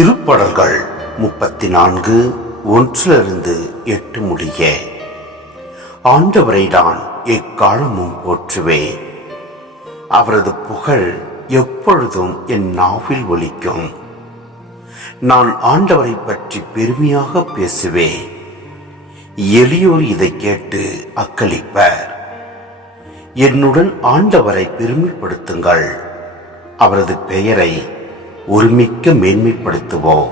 திருப்படல்கள் முப்பத்தி நான்கு ஒன்றிலிருந்து எட்டு முடிய. ஆண்டவரை நான் எக்காலமும் போற்றுவேன் அவரது புகழ் எப்பொழுதும் என் நாவில் ஒலிக்கும். நான் ஆண்டவரை பற்றி பெருமையாக பேசுவேன் எளியோர் இதை கேட்டு அக்களிப்பர். என்னுடன் ஆண்டவரை பெருமைப்படுத்துங்கள். அவரது பெயரை ஒருமிக்க மேன்மைப்படுத்துவோம்.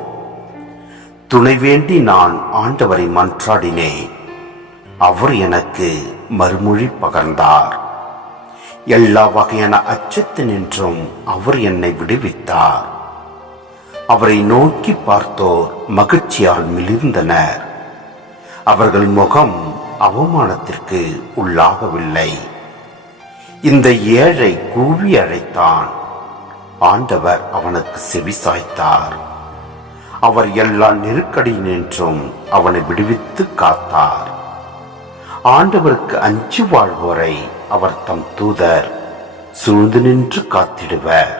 துணை வேண்டி நான் ஆண்டவரை மன்றாடினேன். அவர் எனக்கு மறுமொழி பகர்ந்தார். எல்லா வகையான அச்சத்தினின்றும் அவர் என்னை விடுவித்தார். அவரை நோக்கி பார்த்தோர் மகிழ்ச்சியால் மிளிர்ந்தனர். அவர்கள் முகம் அவமானத்திற்கு உள்ளாகவில்லை. இந்த ஏழை கூவி அழைத்தான். ஆண்டவர் அவனுக்கு செவி சாய்த்தார் அவர் எல்லா நெருக்கடியினின்றும் அவனை விடுவித்து காத்தார். ஆண்டவருக்கு அஞ்சு வாழ்வோரை அவர் தம் தூதர் சூழ்ந்து நின்று காத்திடுவர்.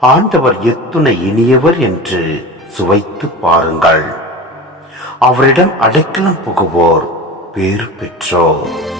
ஆண்டவர் எத்துணை இனியவர் என்று சுவைத்து பாருங்கள். அவரிடம் அடைக்கலம் புகுவோர் பேறு பெற்றோர்.